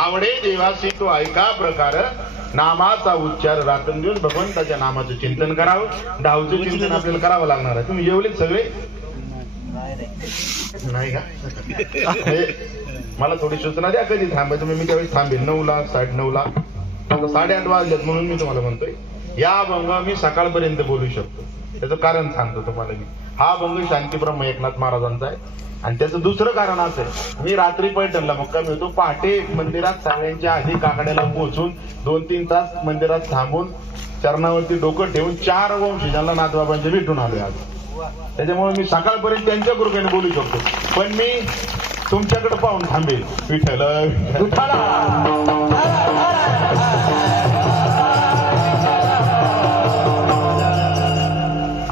आवडे देवासी तो ऐका प्रकार नामाचा उच्चार रात्रंदिवस भगवंताच्या नामाचं चिंतन करावं. डावचं चिंतन आपल्याला करावं लागणार आहे. तुम्ही जेवलेत सगळे नाही का? मला थोडी सूचना द्या कधी थांबायचं. मी त्यावेळेस थांबेल 9ला 9:30ला. आता 8:30 वाजलेत म्हणून मी तुम्हाला म्हणतोय या भंग मी सकाळपर्यंत बोलू शकतो. त्याचं कारण सांगतो तुम्हाला मी. हा भंग शांतीब्रह्म एकनाथ महाराजांचा आहे. आणि त्याचं दुसरं कारण असं आहे, मी रात्री पैठणला मुक्काम होतो. पहाटे मंदिरात सगळ्यांच्या आधी काकड्याला पोहोचून 2-3 तास मंदिरात थांबून चरणावरती डोकं ठेवून 4 वंशजांना नाथबाबांच्या भेटून आलोय आज. त्याच्यामुळे मी सकाळपर्यंत त्यांच्या कृपेने बोलू शकतो. पण मी तुमच्याकडे पाहून थांबेल. विठ्ठल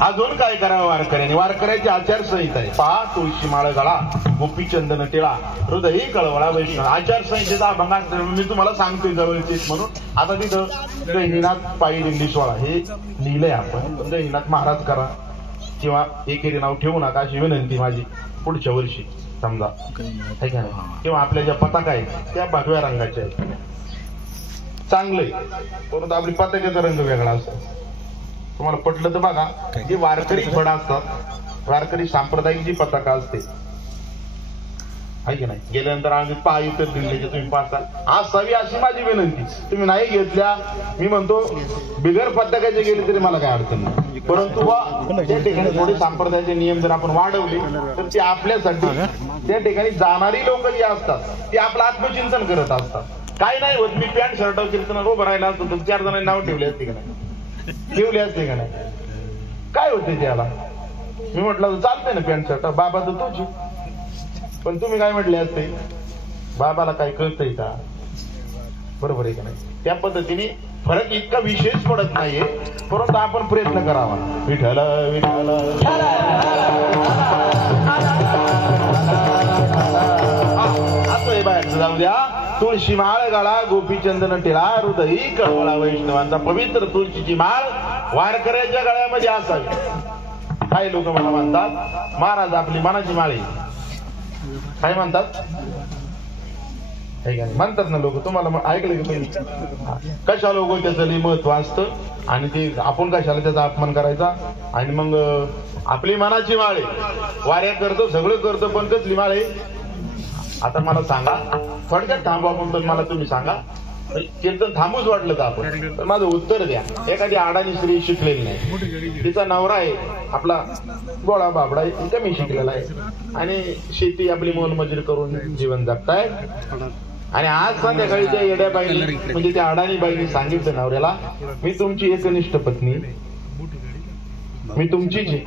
अजून काय करावं वारकऱ्याने? वारकऱ्याची आचारसंहिता आहे. पहा, तुळशी माळ गळा, गोपीचंदन टिळा, हृदयी कळवळा वैष्णव. आचारसंहितेचा अभंग मी तुम्हाला सांगतोय जवळचीच म्हणून. आता तिथं गहिनीनाथ पायी दिंडी सोहळा हे लिहिलंय आपण. गहिनीनाथ महाराज करा किंवा एकेरी नाव ठेवू नका अशी विनंती माझी. पुढच्या वर्षी समजा आहे का नाही, किंवा आपल्या ज्या पताका आहेत त्या भगव्या रंगाच्या आहेत, चांगलंय. परंतु आपली पताक्याचा रंग वेगळा असतो. तुम्हाला पटलं तर बघा, जे वारकरी फड असतात, वारकरी सांप्रदायिक जी पताका असते आहे की नाही, गेल्यानंतर आम्ही पायी तर दिंडीचे तुम्ही पाहता असावी अशी माझी विनंती. तुम्ही नाही घेतल्या, मी म्हणतो बिगर पताकाचे गेले तरी मला काय अडचण नाही. परंतु त्या ठिकाणी थोडे सांप्रदायाचे नियम जर आपण वाढवले तर ते आपल्यासाठी, त्या ठिकाणी जाणारी लोक जी असतात ती आपलं आत्मचिंतन करत असतात. काय नाही होत, मी पॅन्ट शर्ट कीर्तन उभं राहिला असतो तर 4 जणांनी नाव ठेवले असते का नाही, ठेवले असते का नाही, काय होते त्याला? मी म्हटलं चालतंय ना पॅन्ट शर्ट, बाबा तर तुझी. पण तुम्ही काय म्हटले असते, बाबाला काय कळतंय का? बरोबर आहे का नाही? त्या पद्धतीने फरक इतका विशेष पडत नाहीये, परंतु आपण प्रयत्न करावा. विठ्ठल विठ्ठल असं बाहेरचं जाऊ द्या. तुळशी माळ गळा, गोपीचंदन टिळा, हृदयी कळवळा वैष्णवांचा पवित्र तुळशीची माळ वारकऱ्याच्या गळ्यामध्ये असावी. काही लोक मला म्हणतात महाराज आपली मनाची माळ आहे. काय म्हणतात? म्हणतात ना लोक. तुम्हाला ऐकलं की तुम्ही? कशाला लोक त्याचं महत्व असतं आणि ते आपण कशाला त्याचा अपमान करायचा? आणि मग आपली मनाची माळ आहे, वाऱ्या करतो सगळं करतो, पण कसली माळ आहे? आता मला सांगा, थोडक्यात थांबवा पण तर मला तुम्ही सांगा. कीर्तन थांबूच वाटलं तर आपण, तर माझं उत्तर द्या. एखादी अडाणी स्त्री शिकलेली नाही, तिचा नवरा आहे आपला गोळा बाबडा आहे, कमी शिकलेला आहे आणि शेती आपली मोलमजुरी करून जीवन जगताय. आणि आज संध्याकाळी त्या येड्या बाईनी म्हणजे त्या अडाणी बाईनी सांगितलं नवऱ्याला, मी तुमची एकनिष्ठ पत्नी, मी तुमचीच आहे,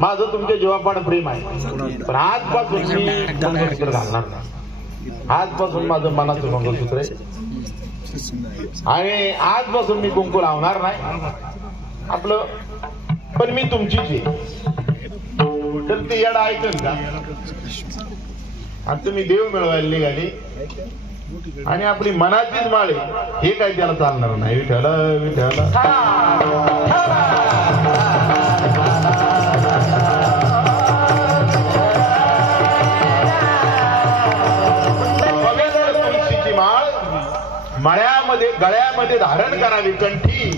माझं तुमच्या जीवापाड प्रेम आहे, पण आजपासून मी मंगळसूत्र घालणार नाही. आजपासून माझं मनाचं मंगळसूत्र आहे आणि आजपासून मी कुंकू लावणार नाही आपलं, पण मी तुमचीच आहे. तर ते येडा ऐकन का? आणि तुम्ही देव मिळवायला निघाली आणि आपली मनाचीच माळ आहे, हे काय त्याला चालणार नाही. विठ्ठल विठ्ठल मळ्यामध्ये गळ्यामध्ये धारण करावी कंठी.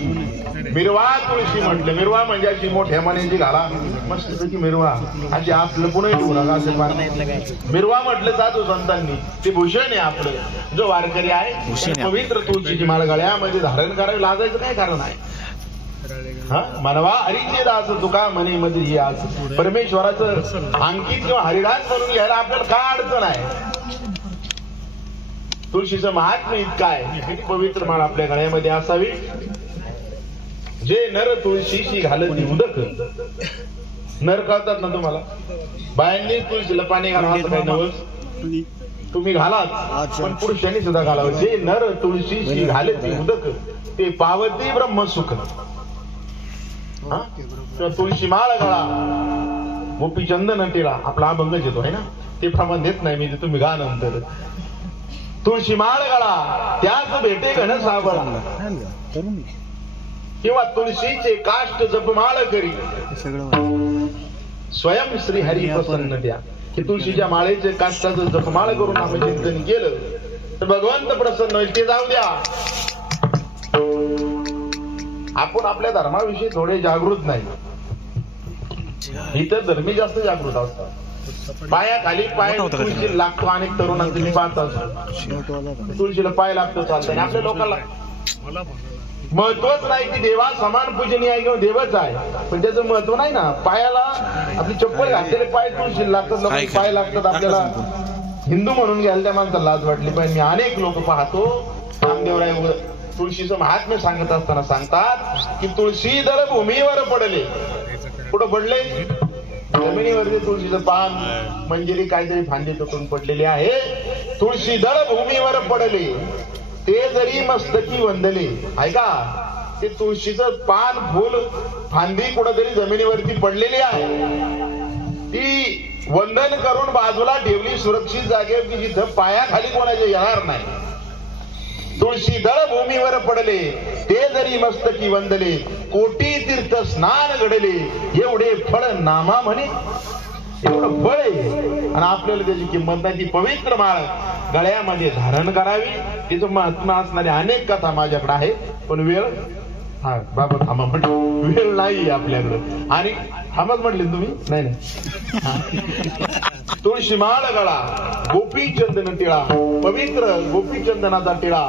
मिरवा तुळशी म्हटलं. मिरवा म्हणजे अशी मोठ्या मण्याची घाला मस्तपैकी मिरवा, अशी आपलं पुणे मिरवा म्हटलं साधू संतांनी. ते भूषण आहे आपलं. जो वारकरी आहे पवित्र तुळशीची माळ गळ्यामध्ये धारण करावी. लाजायचं काय कारण आहे? मनवा हरीचे दास तुका मनी मध्ये ही आज. परमेश्वराचं अंकित किंवा हरिदास करून घ्यायला आपल्याला काय अडचण आहे? तुळशीचं महात्म्य इतकं आहे. पवित्र माळ आपल्या गळ्यामध्ये असावी. जे नर तुळशीशी घालती उदक. नर कळतात ना तुम्हाला? बायांनी तुळशीला पाणी घालावं काही नवस तुम्ही घालात, पण पुरुषांनी सुद्धा घालावं. जे नर तुळशीशी घालती उदक ते पावती ब्रह्मसुख. तुळशी माळ गळा, गोपीचंदन टिळा, आपला अभंगच येतो आहे ना, ते प्रमाण देत नाही मी, तुम्ही गा नंतर. तुळशी माळ गळा त्याच भेटे घन साबळा, किंवा तुळशीचे काष्ट जपमाळ करी स्वयं श्री हरी प्रसन्न द्या. की तुळशीच्या माळेचे काष्टाचं जखमाळ करून आपण चिंतन केलं तर भगवंत प्रसन्न होईल. ते जाऊ द्या, आपण आपल्या धर्माविषयी थोडे जागृत नाही. इतर धर्मी जास्त जागृत असतात. पायाखाली पाय तुळशी लागतो. अनेक तरुणांचे मी पाहत असतो तुळशीला पाय लागतो चालतं आणि आपल्या लोकांना महत्वच नाही की देवा समान पूजनीय आहे किंवा देवच आहे, पण त्याचं महत्व नाही ना. पायाला आपली चप्पल घातलेले पाय तुळशीला लागतात, लोक पाय लागतात. आपल्याला हिंदू म्हणून घ्यायला त्या माणसाला लाज वाटली पाहिजे. मी अनेक लोक पाहतो नामदेवराय तुळशीचं महात्म्य सांगत असताना सांगतात की तुळशी दर भूमीवर पडले. कुठं पडले? जमिनीवरती तुळशीचं पान मंजिरी काहीतरी फांदी तुटून पडलेली आहे. तुळशी दळ भूमीवर पडले ते जरी मस्तकी वंदले. ऐका, ते तुळशीचं पान फुल फांदी कुठंतरी जमिनीवरती पडलेली आहे, ती वंदन करून बाजूला ठेवली सुरक्षित जागेवर की जिथं पायाखाली कोणाचे येणार नाही. तुळशी दळ भूमीवर पडले ते जरी मस्तकी वंदले, कोटी तीर्थ स्नान घडले एवढे फळ नामा म्हणे. एवढं फळ आहे आणि आपल्याला त्याची किंमत नाही. ती पवित्र माळ गळ्यामध्ये धारण करावी. तिचं महात्मा असणारी अनेक कथा माझ्याकडे आहे, पण वेळ हा बाबा थांबा म्हटलं, वेळ नाही आपल्याकडं. आणि थांबच म्हटले तुम्ही, नाही नाही. तुळशी माळ गळा गोपी चंदन टिळा, पवित्र गोपी चंदनाचा टिळा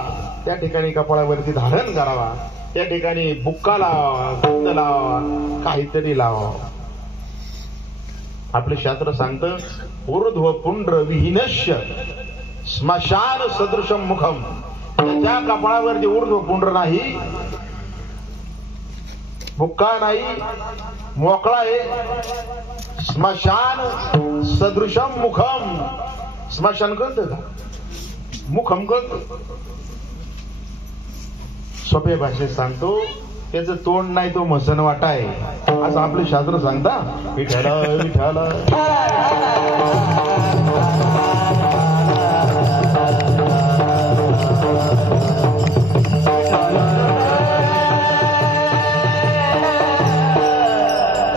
त्या ठिकाणी कपाळावरती धारण करावा. त्या ठिकाणी बुक्का लावा, गंध लावा, काहीतरी लावा. आपले शास्त्र सांगतं ऊर्ध्व पुंड्र विहीनश्य स्मशान सदृशम मुखम. त्याच्या कपाळावरती ऊर्ध्व पुंड्र नाही, बुक्का नाही, मोकळा आहे. स्मशान सदृशम मुखम. स्मशान कळतं का? मुखम कळतं. सोप्या भाषेत सांगतो, त्याचं तोंड नाही तो मसन वाटा आहे असं आपलं शास्त्र सांगता. विठाला विठाला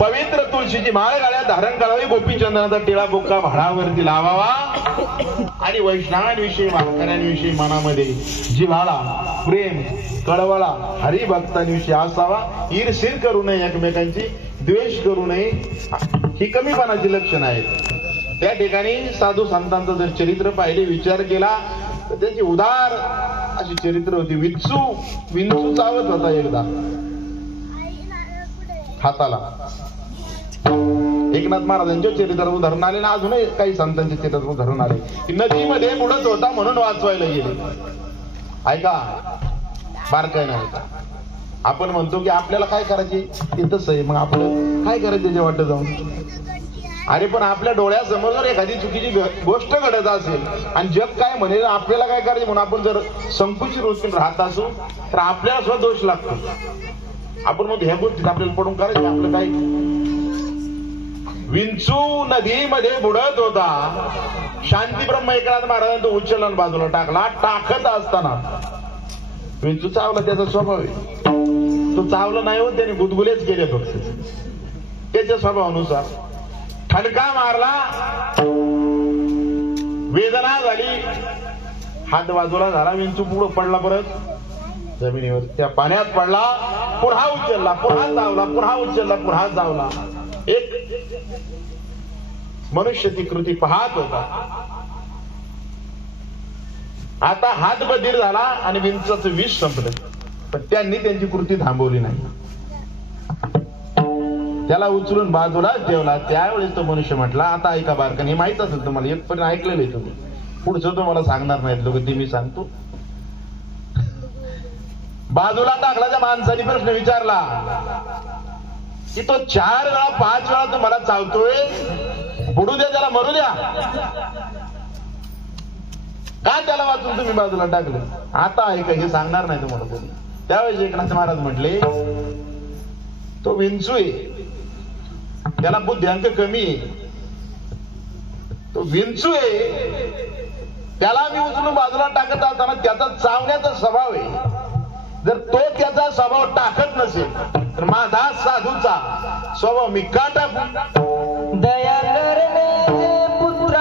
पवित्र तुळशीची माळ गळ्यात धारण करावी. गोपीचंदनाचा टिळा बुक्का भाडावरती लावावा. आणि वैष्णवांविषयी वारकऱ्यांविषयी मनामध्ये जिव्हाळा, प्रेम, कळवळा हरिभक्तांविषयी असावा. ईर्ष्या करू नये, एकमेकांची द्वेष करू नये. ही कमीपणाची लक्षणं आहेत. त्या ठिकाणी साधू संतांचं जर चरित्र पाहिले, विचार केला तर त्यांची उदार अशी चरित्र होती. विंचू चावत होता एकदा हाताला. एकनाथ महाराजांच्या चरित्रात उदाहरण आले ना, अजूनही काही संतांच्या चरित्रात उदाहरण आले की नदीमध्ये बुडत होता म्हणून वाचवायला गेले. ऐका, बारकाय नाही का? आपण म्हणतो की आपल्याला काय करायचे ते तसं आहे, मग आपलं काय करायचं त्याच्या वाटत जाऊन. अरे पण आपल्या डोळ्यासमोर जर एखादी चुकीची गोष्ट घडत असेल आणि जग काय म्हणेल, आपल्याला काय करायचं म्हणून आपण जर संकुचित वृत्तीने राहत असू तर आपल्याला सुद्धा दोष लागतो. आपण मग ह्या गोष्टीत आपल्याला पडून करायचं आपलं काय. विंचू नदीमध्ये बुडत होता. शांती ब्रह्म एकनाथ महाराजांनी तो उचलून बाजूला टाकला. टाकत असताना विंचू चावला, त्याचा स्वभाव आहे. तो चावला नाही हो, त्याने गुदगुलेच केले फक्त त्याच्या स्वभावानुसार. ठणका मारला, वेदना झाली, हात बाजूला झाला, विंचू पुढे पडला परत जमिनीवर. त्या पाण्यात पडला, पुन्हा उचलला, पुन्हा चावला, पुन्हा उचलला, पुन्हा चावला. एक मनुष्य ती कृती पाहत होता. आता हात बधीर झाला आणि विंचाचं विष संपलं, पण त्यांनी त्यांची कृती थांबवली नाही. त्याला उचलून बाजूलाच ठेवला. त्यावेळेस तो मनुष्य म्हटला, आता ऐका बारकान, हे माहित असेल तुम्हाला, एक पण ऐकलेलं आहे तुम्ही, पुढचं तुम्हाला सांगणार नाहीत लोक, ते मी सांगतो. बाजूला टाकल्याच्या माणसाने प्रश्न विचारला की तो 4 वेळा 5 वेळा तुम्हाला चावतोय, बुडू द्या त्याला, मरू द्या, का त्याला वाचून तुम्ही बाजूला टाकलं? आता ऐका, हे सांगणार नाही तुम्हाला कोणी. त्यावेळेस एकनाथ महाराज म्हटले, तो विंचू आहे, त्याला बुद्ध्यांक कमी आहे. तो विंचू आहे, त्याला मी उचलून बाजूला टाकत असताना त्याचा चावण्याचा स्वभाव आहे. जर तो त्याचा स्वभाव टाकत नसेल तर माझा साधूचा स्वभाव मी का टाकू? दया करण्याचे पुत्र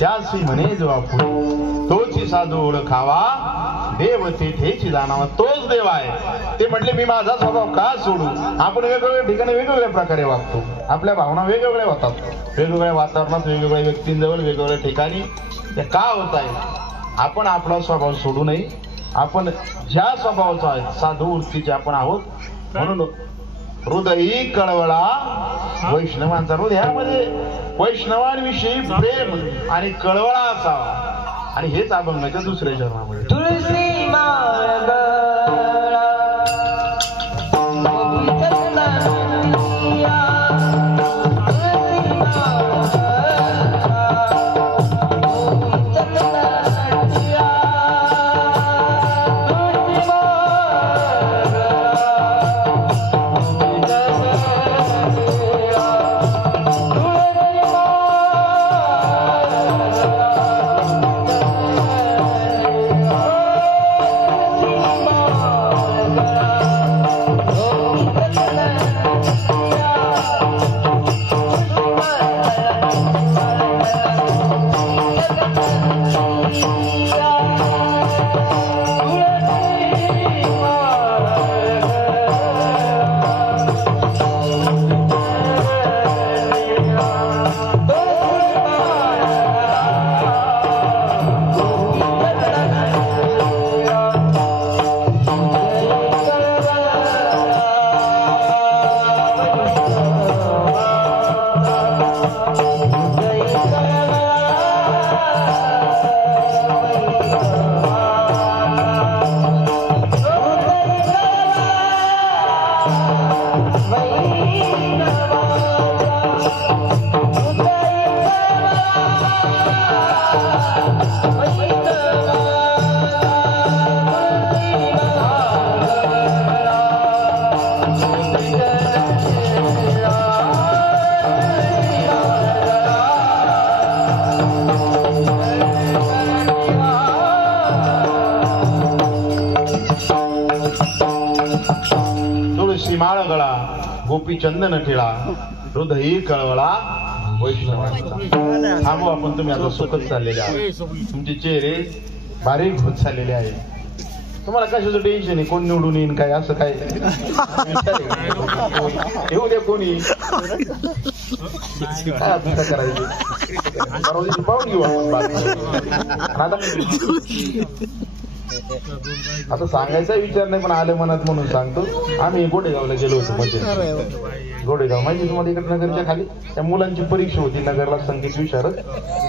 त्यासी म्हणे जेव्हा पुढे तोची साधू ओळखावा देव तेथेची जाणावा तोच देव आहे. ते म्हटले मी माझा स्वभाव का सोडू. आपण वेगवेगळ्या ठिकाणी वेगवेगळ्या प्रकारे वागतो. आपल्या भावना वेगवेगळ्या होतात. वेगवेगळ्या वातावरणात वेगवेगळ्या व्यक्तींजवळ वेगवेगळ्या ठिकाणी ते का होत आहे. आपण आपला स्वभाव सोडू नये. आपण ज्या स्वभावाचा आहे साधू वृत्तीचे आपण आहोत. म्हणून हृदयी कळवळा वैष्णवांचा. हृदयामध्ये वैष्णवांविषयी प्रेम आणि कळवळा असावा. आणि हेच अभंगाच्या दुसऱ्या चरणामध्ये तुळसी माळ गोपी चंदन टिळा हृदयी कळवळा वैष्णवांचा. थांबू आपण. तुम्ही आता सुखच चाललेले आहात. तुमचे चेहरे बारीक होत चाललेले आहेत. तुम्हाला कशाचं टेन्शन आहे. कोण निवडून येईन काय असं काय येऊ दे कोणी. काय आता करायचं परवा पाहून घेऊ आता सांगायचा विचार नाही पण आले मनात म्हणून सांगतो. आम्ही गोडेगावला गेलो होतो म्हणजे गोडेगाव माहिती तुम्हाला इकडे नगरच्या खाली त्या मुलांची परीक्षा होती नगरला संगीत विशारद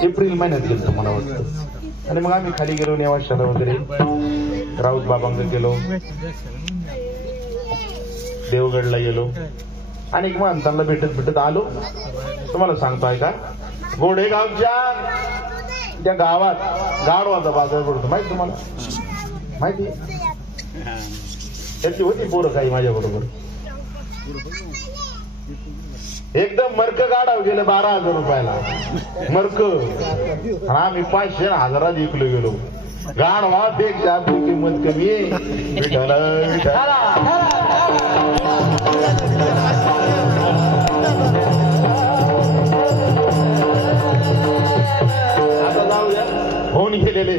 एप्रिल महिन्यात गेलो मला वाटतं. आणि मग आम्ही खाली गेलो नेवाशाला वगैरे राऊत बाबांकडे गेलो देवगडला गेलो आणि माणसांना भेटत आलो. तुम्हाला सांगतोय का गोडेगावच्या त्या गावात गाढवाचा बाजार पडतो माहिती तुम्हाला माहिती त्याची होती पोरं काही माझ्या बरोबर एकदम मर्क गाडाव गेले 12,000 रुपयाला मर्क आणि आम्ही 500,000 विकलो गेलो. गाढवा पेक्षा आपली किंमत कमी होऊन गेलेले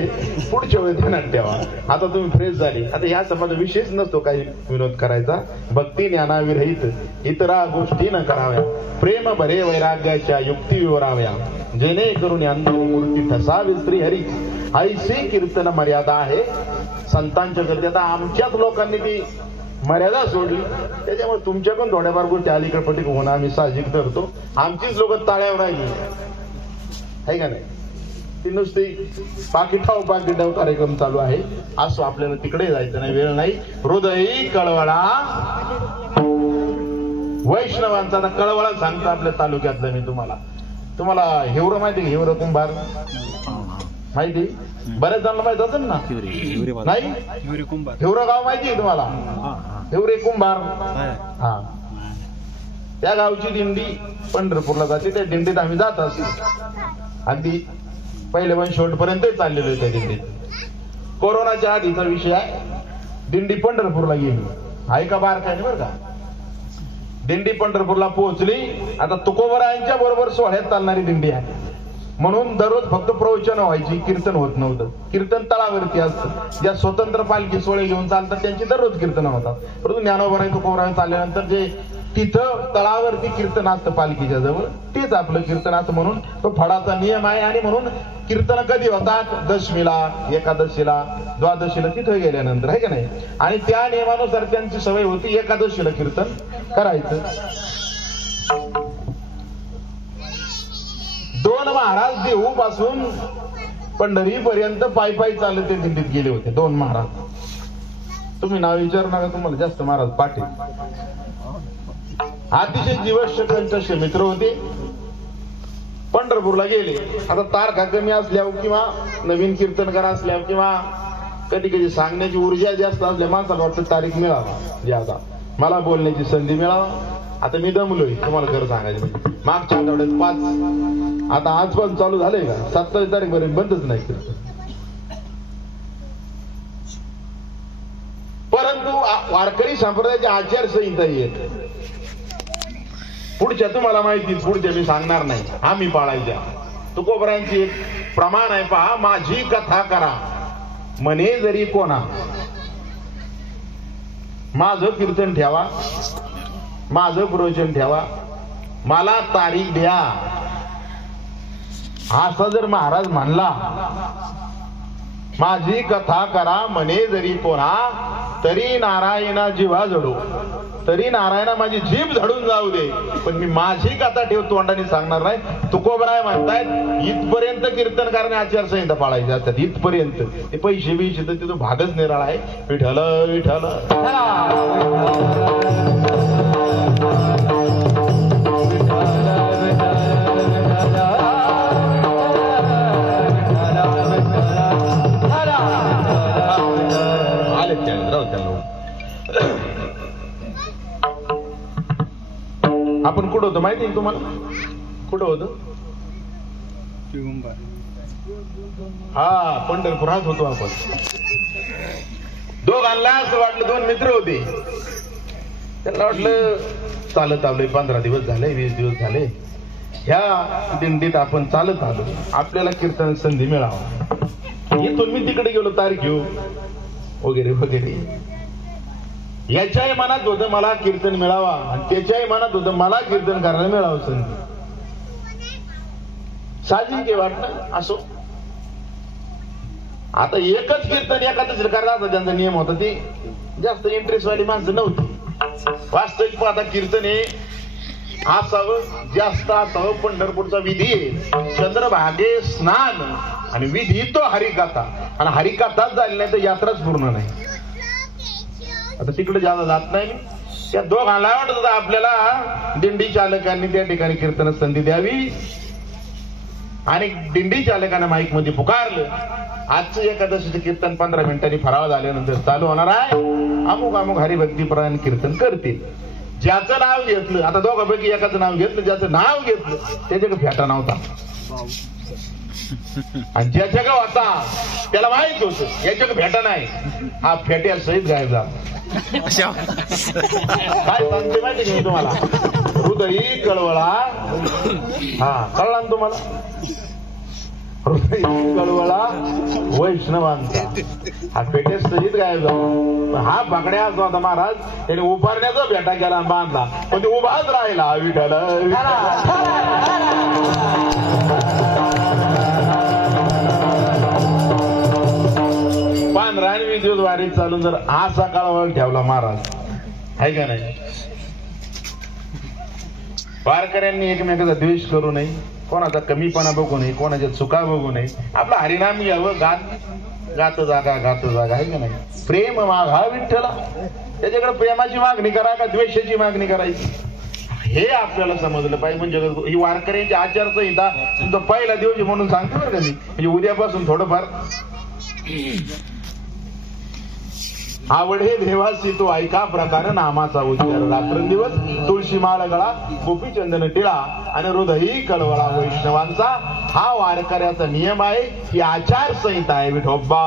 पुढच्या वेळेस ध्यानात ठेवा. आता तुम्ही फ्रेश झाली. आता या समाज विशेष नसतो काही विनोद करायचा. भक्ती ज्ञानाविरहित इतरा गोष्टी न कराव्या प्रेम भरे वैराग्याच्या युक्ती विवराव्या जेणेकरून मूर्ती ठसावी श्री हरी ऐशी कीर्तन मर्यादा आहे संतांच्या करते. आता आमच्याच लोकांनी ती मर्यादा सोडली त्याच्यामुळे तुमच्याकडून थोड्याफार गोष्टी अलीकडे पटीक होणं आम्ही साहजिक धरतो. आमचीच लोक ताळ्यावर राहिली आहे का नाही. ती नुसती पाकिटाव कार्यक्रम चालू आहे. असो आपल्याला तिकडे जायचं नाही वेळ नाही. हृदयी कळवळा वैष्णवांचा आता कळवळा सांगतो आपल्या तालुक्यातलं मी तुम्हाला हेवरं माहिती का हेवरं कुंभार माहिती बऱ्याच जणांना माहित असेल ना नाही. हेवरं गाव माहिती आहे तुम्हाला हेवरे कुंभार हा त्या गावची दिंडी पंढरपूरला जाते. त्या दिंडीत आम्ही जात असतो अगदी पहिले पण शेवटपर्यंत चाललेलो आहे त्या दिंडीत. कोरोनाच्या आधीचा विषय आहे. दिंडी पंढरपूरला गेली आहे का बारकाईने बरं का. दिंडी पंढरपूरला पोहोचली. आता तुकोबरायांच्या बरोबर सोहळ्यात चालणारी दिंडी आहे म्हणून दररोज फक्त प्रवचन व्हायची कीर्तन होत नव्हतं. कीर्तन तळावरती असतं. ज्या स्वतंत्र पालखी सोहळे घेऊन चालतात त्यांची दररोज कीर्तन होतात. परंतु ज्ञानोबराय तुकोबराय चालल्यानंतर जे तिथं तळावरती कीर्तन असतं पालखीच्या जवळ तेच आपलं कीर्तन असतं म्हणून तो फडाचा नियम आहे. आणि म्हणून कीर्तन कधी होतात दशमीला एकादशीला द्वादशीला तिथं गेल्यानंतर आहे का नाही. आणि त्या नियमानुसार त्यांची सवय होती एकादशीला कीर्तन करायचं. 2 महाराज देहू पासून पंढरी पर्यंत पायी चालत ते दिंडीत गेले होते. 2 महाराज. तुम्ही नाव विचारू नका तुम्हाला जास्त महाराज पाटील अतिशय जीवशकांचे मित्र होते. पंढरपूरला गेले. आता तारखा कमी असल्यावर किंवा नवीन कीर्तनकार असल्यावर किंवा कधी कधी सांगण्याची ऊर्जा जास्त असल्या माणसाला वाटतं तारीख मिळावा जे आता मला बोलण्याची संधी मिळावा. आता मी दमलोय तुम्हाला खरं सांगायचं म्हणजे मागच्या आठवड्यात 5 आता आज पण चालू झालंय का 27 तारीखपर्यंत बंदच नाही कीर्तन. परंतु वारकरी संप्रदायाची आचारसंहिता येत पुढच्या तुम्हाला माहिती पुढच्या मी सांगणार नाही आम्ही पाळायच्या. तुकोबरायांची एक प्रमाण आहे पहा. माझी कथा करा म्हणे जरी कोणा माझं कीर्तन ठेवा माझं प्रवचन ठेवा मला तारीख द्या असा जर महाराज म्हणला माझी कथा करा म्हणे जरी कोणा तरी नारायणा जीवा जडो तरी नारायणा माझी जीभ झडून जाऊ दे पण मी माझी कथा ठेव तोंडाने सांगणार नाही. तुकोबराय म्हणतायत इथपर्यंत कीर्तनकाराने आचारसंहिता पाळायची असतात इथपर्यंत. ते पैसे बिशे तर तिथं भागच निराळा आहे. विठ्ठल विठ्ठल आले त्याला आपण कुठं होतो माहिती आहे तुम्हाला कुठं होतो. हा पंढरपुरात होतो आपण. दोघांना असं वाटलं 2 मित्र होते. त्यांना वाटलं चालत आलोय 15 दिवस झाले 20 दिवस झाले ह्या दिंडीत आपण चालत आलो आपल्याला कीर्तन संधी मिळावा. इथून मी तिकडे गेलो तारीख घेऊ वगैरे वगैरे. याच्याही मनात होतं मला कीर्तन मिळावा आणि त्याच्याही मनात होतं मला कीर्तन करायला मिळावं संधी. साहजिक वाटणं असो. आता एकच कीर्तन एकाच करायला ज्यांचा नियम होता ती जास्त इंटरेस्ट वाली माणसं नव्हती. वास्तविक आता कीर्तन हे असावं जास्त असावं. पंढरपूरचा विधी आहे चंद्रभागे स्नान आणि विधी तो हरिकथा आणि हरिकथाच झाली नाही तर यात्राच पूर्ण नाही. आता तिकडे जास्त जात नाही. त्या दोघांना वाटत आपल्याला दिंडी चालकांनी त्या ठिकाणी कीर्तन संधी द्यावी आणि दिंडी चालकांना माईक मध्ये पुकारलं आजचं एकादशीचं कीर्तन 15 मिनिटांनी फराळ झाल्यानंतर चालू होणार आहे. अमुक अमुक हरिभक्तीपरायण कीर्तन करतील. ज्याचं नाव घेतलं आता दोघांपैकी एकाचं नाव घेतलं ज्याचं नाव घेतलं त्याच्याकडे फेटा नव्हता आणि ज्याच्याकडे होता त्याला माहित होतं याच्याकडे फेटा नाही. हा फेट्या सहित गायब झाला. काय सांगते माहिती मी तुम्हाला हृदयी कळवळा. हा कळला ना तुम्हाला. हृदयी कळवळा वैष्णवांचा हा फेटे सहित गायब झाला. हा बाकड्या असतो आता महाराज त्याने उभारण्याचा भेटा केला आणि बांधला पण ते उभाच राहिला. विठ्ठल पांढरा आणि विद्युत वारीत चालून जर असा काळवळ ठेवला महाराज आहे का नाही. वारकऱ्यांनी एकमेकाचा द्वेष करू नये कोणाचा कमीपणा बघू नये कोणाच्या चुका बघू नये. आपलं हरिनाम घ्यावं गात जागा आहे का नाही. प्रेम मागा विठ्ठला त्याच्याकडे प्रेमाची मागणी करा का द्वेषाची मागणी करायची हे आपल्याला समजलं पाहिजे. म्हणजे ही वारकऱ्यांची आचारसंहिता तुमचा पहिला दिवस म्हणून सांगते बरं का मी. म्हणजे उद्यापासून थोडंफार आवडे देवासी तो ऐका प्रकार नामाचा उच्चार रात्रंदिवस तुळशी माळ गळा गोपीचंदन टिळा आणि हृदयी कळवळा वैष्णवांचा हा वारकऱ्याचा नियम आहे. ही आचारसंहिता आहे विठोबा.